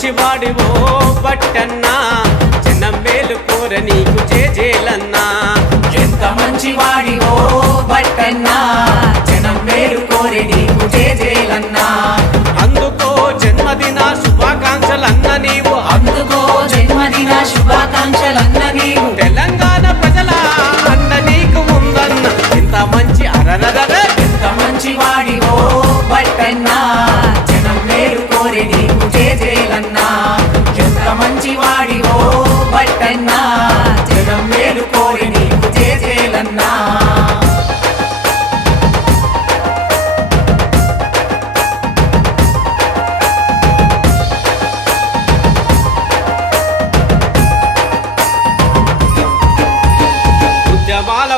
మంచివాడివో బట్టన్నా చిన్న మేలు కూర నీకు చేజేలన్నా. ఎంత మంచివాడివో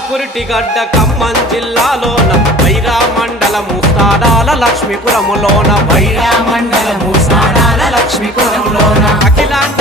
పురిటిగడ్డ ఖమ్మం జిల్లాలోన వైరా మండలము స్థానాల లక్ష్మీపురములోన. వైరా మండలము స్నానాల లక్ష్మీపురంలోన అఖిలాండ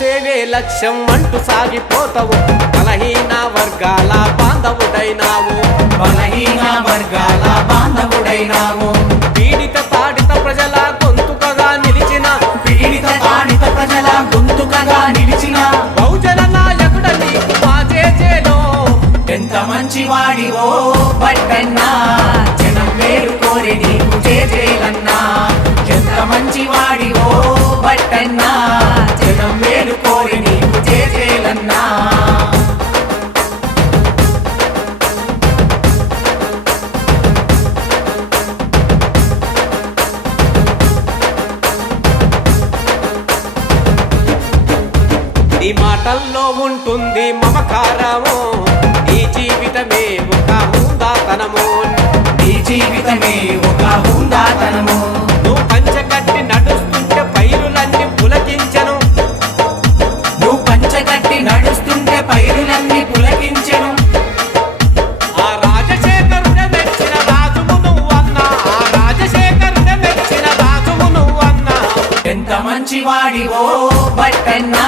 సేవే లక్ష్యం అంటూ సాగిపోతావు. బలహీన వర్గాల బాంధవుడైనావు. బలహీన వర్గాల బాంధవుడైనావు. మాటల్లో ఉంటుంది మమకారము. నీ జీవితమే ఒక హుందాతనము. నీ జీవితమే ఒక హుందాతనము. నువ్వు పంచకట్టి నడుస్తుంటే పైరులన్నీ పులకించను. నువ్వు పంచగట్టి నడుస్తుంటే పైరులన్నీ పులకించెను. ఆ రాజశేఖరుడ మెచ్చిన రాజువు నువ్వన్నా. ఆ రాజశేఖరుడ మెచ్చిన రాజువు నువ్వన్నా. ఎంత మంచి వాడివో బట్టన్నా.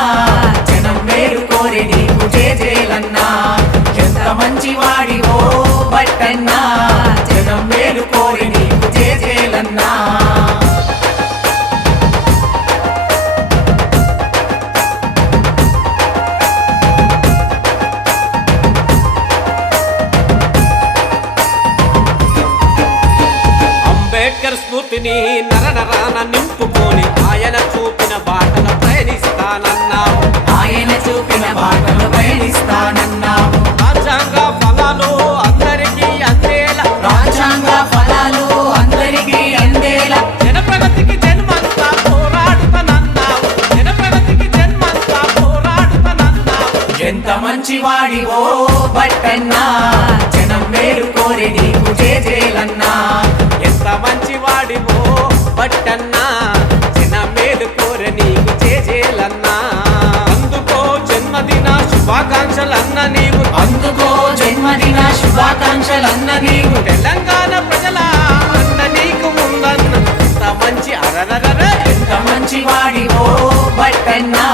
పేరు కోరి నీకు చేజేలన్నా. ఎంత మంచి వాడివో బట్టన్నా. జనం మేలు కోరి నీకు చేజేలన్నా. అంబేద్కర్ స్ఫూర్తిని నరనరాన నింపుకొని ఆయన చూపిన బాటలపై ప్రయాణిస్తానన్నావు ఆయన చూపిన బాటలు పయనిస్తానన్నావు రాజ్యాంగ ఫలాలు అందరికీ అందేలా. రాజ్యాంగ ఫలాలు అందరికీ అందేలా. జనప్రగతికి జన్మంతా పోరాడుతానన్నావు. జనప్రగతికి జన్మంతా పోరాడుతానన్నావు. ఎంత మంచి శుభాకాంక్షలన్న నీవు అందుకో జన్మదిన శుభాకాంక్షలన్న నీవు తెలంగాణ ప్రజల అన్న నీకు ఉందన్న ఇంత మంచి అరరర ఎంత మంచి వాడివో బట్టన్నా.